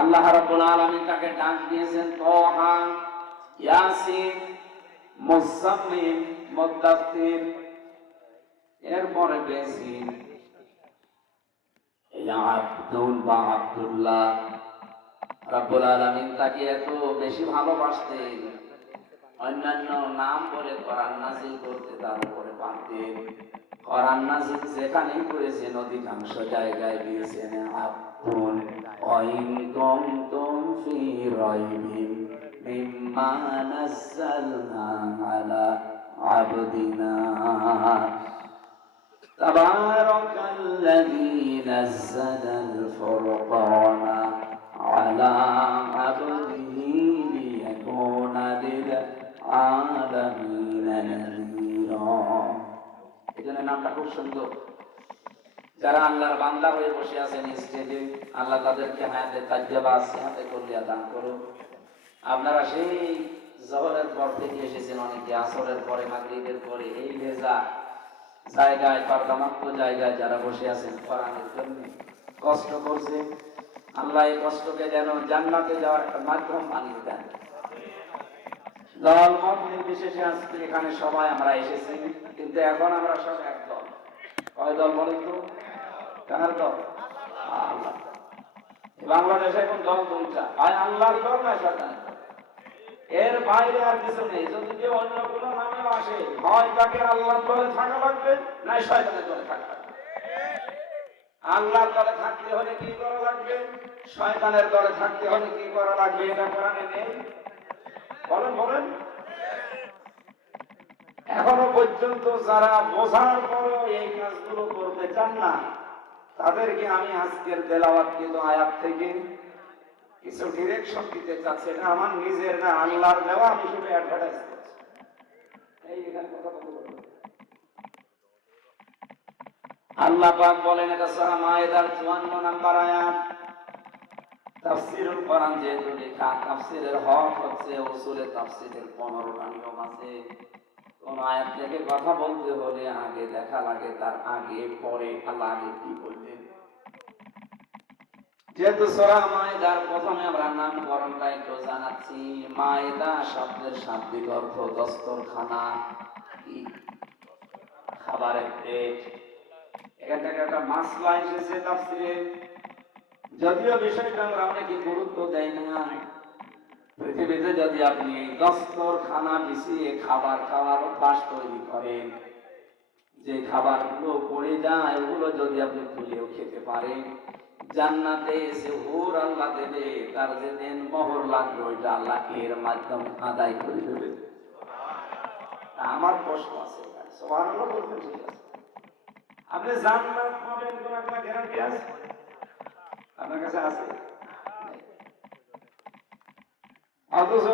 আল্লাহ রাব্বুল আলামিন তাকে ডাক দিয়েছেন, তোহা, ইয়াসিন এরপরে এই আব্দুল বা আব্দুল্লাহ রাব্বুল আলামিন তাকে এত বেশি ভালোবাসতেন অন্যান্য নাম বলে কোরআন নাজিল করতে তার উপরে পারতেন কোরআন নাজিল যেখানেই করেছেন, অধিকাংশ জায়গায় দিয়েছেন, আব্দুল وإن كنتم في ريب مما نزلنا على عبدنا تبارك الذي نزل الفرقان على عبده ليكون للعالمين نذيرا إذن نعم تقول صندوق যারা আল্লাহর বান্দা হয়ে বসে আছেন স্টেজে, আল্লাহ তাদেরকে হায়াতে তাজ্জাবা হাতে করলিয়া দান করুন আপনারা সেই জহরের পর থেকে এসেছেন অনেকে, আসরের পরে, মাগরিবের পরে, এই ভেজা জায়গায় পার্লামাক্ত জায়গায় যারা বসে আছেন, কোরআনের জন্য কষ্ট করছে আল্লাহ এই কষ্টকে যেন জান্নাতে যাওয়ার একটা মাধ্যম বানিয়ে দেন। দল মত নির্বিশেষে আজকে এখানে সবাই আমরা এসেছি, কিন্তু এখন আমরা সব এক দল। কয় দল বলেন তো? কার দল? আল্লাহ। বাংলাদেশে এখন দল দুইটা? হয় আল্লাহর দল না দল? এর বাইরে আর কিছু নেই। যদি কেউ অন্য কোনো নামেও আসে হয় তাকে আল্লাহর দলে থাকা লাগবে না শয়তানের দলে থাকা লাগবে? আল্লাহর দলে থাকতে হলে কি করা লাগবে? শয়তানের দলে থাকতে হলে কি করা লাগবে? এটা কোরআনে নেই। বলেন বলেন। এখনও পর্যন্ত যারা বোঝার পরও এই কাজগুলো করতে চান না তাদেরকে আমি আজকের তেলাওয়াত কিন্তু আয়াত থেকে কিছু ডিরেকশন দিতে চাচ্ছে। এটা আমার নিজের না, আল্লাহর দেওয়া আমি শুধু অ্যাডভার্টাইজ করছি। এই এখানে কথা বলতে। আল্লাহ পাক বলেন, এটা মায়েদার 54 নাম্বার আয়াত। কোরআন যেহেতু লেখা হক হচ্ছে উসুলে তাফসীরের 15টা নিয়ম আছে। কোন আয়াত থেকে কথা বলতে হলে আগে দেখা লাগে, তার আগে, পরে আল্লাহ আগে কি যেহেতু সরা মায়েদার প্রথমে আমরা নামকরণটা একটু জানাচ্ছি, মায়েদা শব্দের শাব্দিক অর্থ দস্তরখানা। খাবারের প্লেট এখান থেকে একটা মাসলা এসেছে তাফসিরে। যদিও বিষয়টা আমরা অনেকে গুরুত্ব দেয় না। পৃথিবীতে যদি আপনি দস্তরখানা মিশিয়ে খাবার খাওয়ার অভ্যাস তৈরি করেন, যে খাবারগুলো পড়ে যায়, ওগুলো যদি আপনি তুলেও খেতে পারেন জান্নাতে এসে হুর আল্লাহ দেবে, তার যে দেন লাগবে, ওইটা আল্লাহ এর আদায় করে দেবে। আমার আছে আপনি জান্নাত পাবেন কোন একটা গ্যারান্টি আছে? আপনার কাছে আছে? অথচ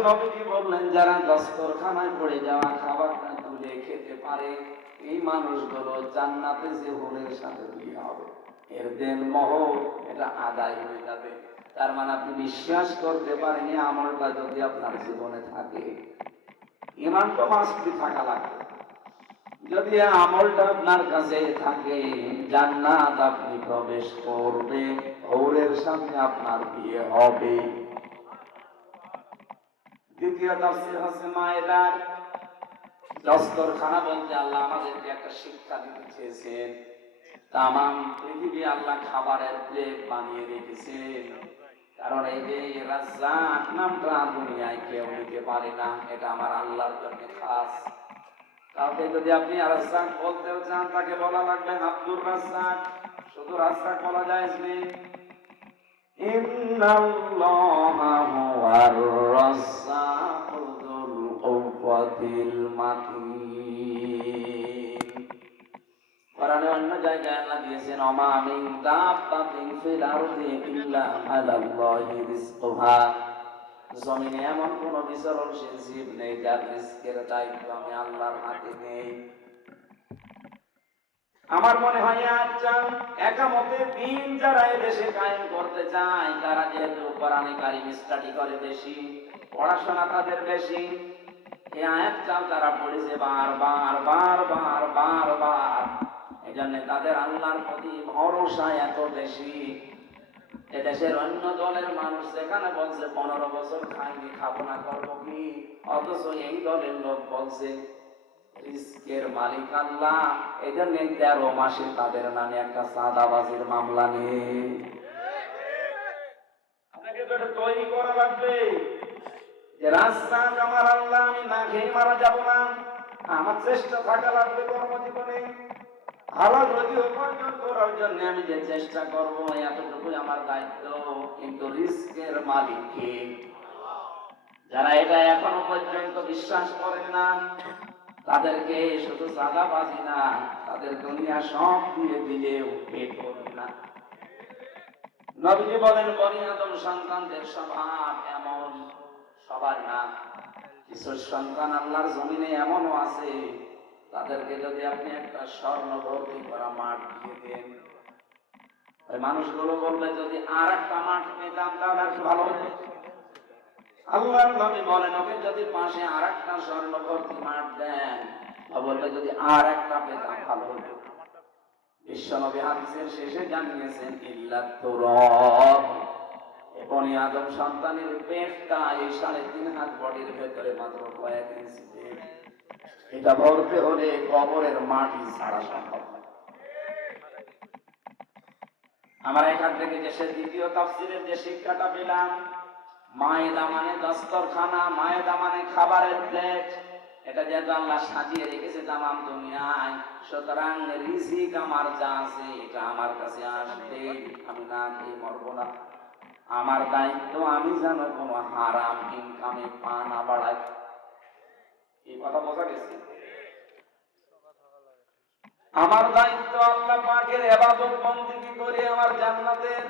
বললেন, যারা দস্তরখানায় পড়ে যাওয়া খাবারটা তুলে খেতে পারে, এই মানুষগুলো জান্নাতে যে হোরের সাথে বিয়ে হবে। এর দেন মহ এটা আদায় হয়ে যাবে। তার মানে আপনি বিশ্বাস করতে পারেন আমলটা যদি আপনার জীবনে থাকে। ইমান তো মাস্টি থাকা লাগবে। যদি আমলটা আপনার কাছে থাকে, জান্নাত আপনি প্রবেশ করবে হৌরের সাথে আপনার বিয়ে হবে। দ্বিতীয় তাফসীর হচ্ছে মায়েদার। দস্তরখানা বলতে আল্লাহ আমাদেরকে একটা শিক্ষা দিতে চেয়েছেন। তাম পৃথিবী আল্লাহ খাবারের প্লেট বানিয়ে রেখেছে। কারণ এই যে রাজ্জাক নামটা দুনিয়ায় কেউ নিতে পারে না, এটা আমার আল্লাহর জন্য খাস। কাউকে যদি আপনি রাজ্জাক বলতে চান, তাকে বলা লাগবে আব্দুর রাজ্জাক। শুধু রাজ্জাক বলা যায় ইন্নাল্লাহা হুয়ার রাজ্জাকুল কুওয়াতিল মাতিন। মিন জমিনে এমন কোন বিচরণশীল জীব নেই যার রিস্কের দায়িত্ব আমি আল্লাহর হাতে নেই। আমার মনে হয় আচ্ছা একামতে দিন যারা দেশে কায়েম করতে চায়, তারা যেহেতু কোরআনে স্টাডি করে বেশি, পড়াশোনা তাদের বেশি এই আয়াত চাল তারা পড়েছে বারবার বারবার বারবার। এই জন্য তাদের আল্লাহর প্রতি ভরসা এত বেশি। এদেশের অন্য দলের মানুষ যেখানে বলছে পনেরো বছর খাইনি খাব না করব কি? অথচ এই দলের লোক বলছে রিস্কের মালিক আল্লাহ। এই জন্য তেরো মাসে তাদের নামে একটা সাদাবাজির মামলা নেই। আপনাকে তো তৈরি করা লাগবে। যে রাস্তা আমার আল্লাহ আমি না খেয়ে মারা যাব না। আমার চেষ্টা থাকা লাগবে কর্মজীবনে। হালাল রুজি উপার্জন করার জন্য আমি যে চেষ্টা করব, এতটুকুই আমার দায়িত্ব, কিন্তু রিস্কের মালিক কে? যারা এটা এখনও পর্যন্ত বিশ্বাস করেন না, তাদেরকে শুধু চাঁদাবাজি না, তাদের দুনিয়া সব দিয়ে দিলেও পেট না। নবীজি বলেন, বনি আদম সন্তানদের স্বভাব এমন, সবার না। কিছু সন্তান আল্লাহর জমিনে এমনও আছে তাদেরকে যদি আপনি একটা স্বর্ণ ভর্তি করা মাঠ দিয়ে দেন। ওই মানুষগুলো বলবে যদি আর একটা মাঠ পেতাম তাহলে ভালো আল্লাহর নবী বলেন, ওকে যদি পাশে আর একটা স্বর্ণ ভর্তি মাঠ দেন ও বলবে যদি আর একটা পেতাম ভালো হতো বিশ্বনবী হাদিসের শেষে জানিয়েছেন, ইল্লা তুরব। এবং আদম সন্তানের পেটটা এই সাড়ে তিন হাত বডির ভেতরে মাত্র কয়েক ইঞ্চি। এটা ভরতে হলে কবরের মাটি ছাড়া সম্ভব। আমরা এখান থেকে সে দ্বিতীয় তাফসিরের যে শিক্ষাটা পেলাম, মায়েদা মানে দস্তরখানা, মায়েদা মানে খাবারের প্লেট। এটা যেহেতু আল্লাহ সাজিয়ে রেখেছে তামাম দুনিয়ায়, সুতরাং রিজিক আমার যা আছে এটা আমার কাছে আসবে, আমি না খেয়ে মরবো না। আমার দায়িত্ব আমি যেন কোনো হারাম ইনকামে পা না বাড়াই। এই কথা বোঝা গেছে? আমার দায়িত্ব আল্লাহ পাকের এবাদত বন্দিগি করে আমার জান্নাতের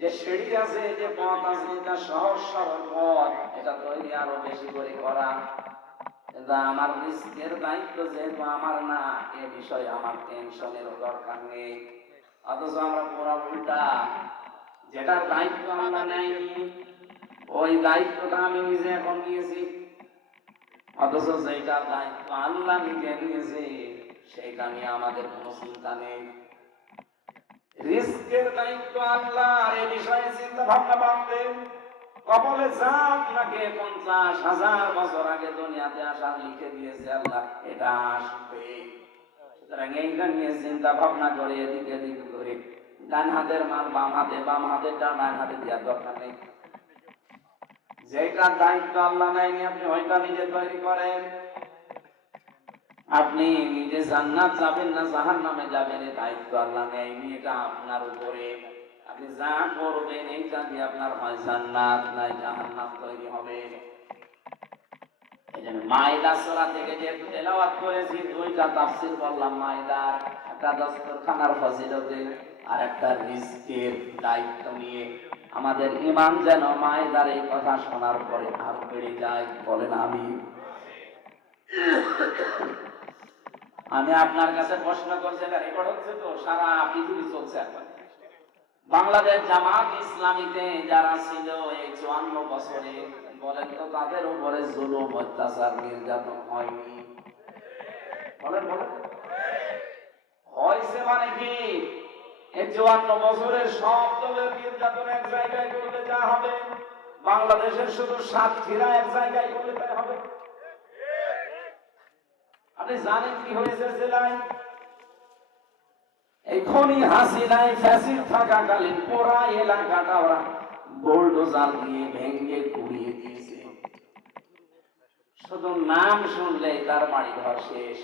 যে সিঁড়ি আছে, যে পথ আছে, এটা সহজ সরল পথ। এটা তৈরি আরও বেশি করে করা। কিন্তু আমার রিস্কের দায়িত্ব যেহেতু আমার না, এ বিষয়ে আমার টেনশনের দরকার নেই। অথচ আমরা পুরা উল্টা। যেটার দায়িত্ব আমরা নেয়নি ওই দায়িত্বটা আমি নিজে এখন নিয়েছি। অথচ যেটার দায়িত্ব আল্লাহ নিজে নিয়েছে সেইটা নিয়ে আমাদের কোনো চিন্তা নেই। রিস্কের দায়িত্ব আল্লাহ এ বিষয়ে চিন্তা ভাবনা যা আপনাকে পঞ্চাশ হাজার বছর আগে দুনিয়াতে আসার লিখে দিয়েছে আল্লাহ, এটা আসবে। সুতরাং এইটা নিয়ে চিন্তা ভাবনা করে, এদিকে এদিকে করে। ডান হাতের মাল, বাম হাতে, বাম হাতের ডান হাতে দেওয়ার দরকার নেই। যেটা দায়িত্ব আল্লাহ নেয়নি আপনি ওইটা নিজে তৈরি করেন। আপনি নিজে জান্নাত যাবেন না জাহান নামে যাবেন এই দায়িত্ব আল্লাহ নেয়নি এটা আপনার উপরে। আপনি যা করবেন, এইটা দিয়ে আপনার হয় জান্নাত, নাই তৈরি হবে। মাইদা থেকে করেছি মাইদার একটা দস্তরখানার ফজিলতে, আর একটা রিজকের দায়িত্ব নিয়ে। আমাদের ইমান যেন মায়েদার এই কথা শোনার পরে আরও বেড়ে যায়, বলেন আমি আমি আপনার কাছে প্রশ্ন করছি, এটা রেকর্ড হচ্ছে তো, সারা পৃথিবী চলছে এখন। বাংলাদেশ জামাত ইসলামীতে যারা ছিল এই চুয়ান্ন বছরে, বলেন তো তাদের উপরে জুলুম, অত্যাচার, নির্যাতন হয়নি। বলেন বলেন। হয়েছে মানে কি? চুয়ান্ন বছরের সব দলের নির্যাতন এক জায়গায় করলে যা হবে? বাংলাদেশের শুধু এক জায়গায় করলে তাই হবে? আপনি জানেন কি হয়েছে জেলায়? পুরা এলাকাটা ওরা ভেঙে কুড়িয়ে দিয়েছে। শুধু নাম শুনলেই তার বাড়ি ঘর শেষ।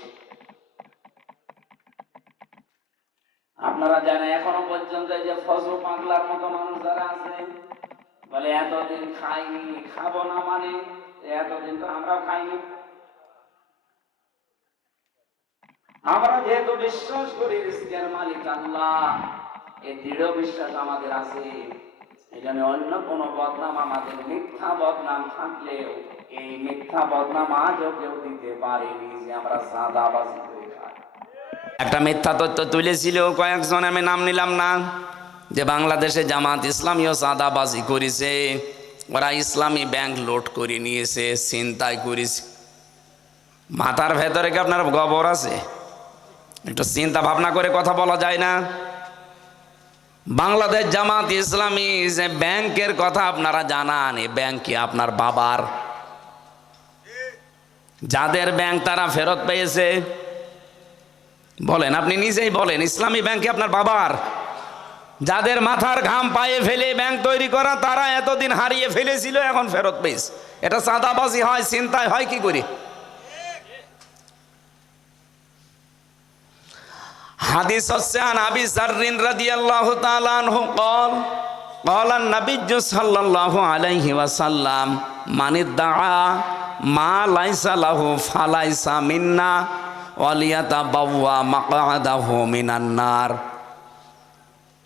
আপনারা জানেন, এখনও পর্যন্ত যে ফজল পাগলার মতো মানুষ যারা আছে, বলে এতদিন খাইনি, খাব না মানে এতদিন তো আমরা খাইনি। আমরা যেহেতু বিশ্বাস করি রিস্কের মালিক আল্লাহ, এই দৃঢ় বিশ্বাস আমাদের আছে। এখানে অন্য কোন বদনাম আমাদের মিথ্যা বদনাম থাকলেও, এই মিথ্যা বদনাম আজও কেউ দিতে পারেনি যে আমরা সাদাবাজি একটা মিথ্যা তথ্য তুলেছিল, কয়েকজন আমি নাম নিলাম না। যে বাংলাদেশে জামাত ইসলামীয় চাঁদাবাজি করেছে, ওরা ইসলামী ব্যাংক লোড করে নিয়েছে চিন্তায় করেছে। মাথার ভেতরে কি আপনার গবর আছে? একটু চিন্তা ভাবনা করে কথা বলা যায় না। বাংলাদেশ জামাত ইসলামী যে ব্যাংকের কথা আপনারা জানান, এই ব্যাংক কি আপনার বাবার? যাদের ব্যাংক তারা ফেরত পেয়েছে। বলেন আপনি নিজেই বলেন ইসলামী ব্যাংক কি আপনার বাবার যাদের মাথার ঘাম পায়ে ফেলে ব্যাংক তৈরি করা তারা এতদিন হারিয়ে ফেলেছিল এখন ফেরত পেয়েছে এটা চাঁদাবাজি হয় চিন্তায় হয় কি করি হাদিস হচ্ছে আন আবি জাররিন রাদিয়াল্লাহু তাআলা আনহু قال قال النبي صلى الله عليه وسلم من ادعى ما ليس له فليس منا ওয়ালিয়াতা বাউয়া মাকাদাহু মিনান্নার।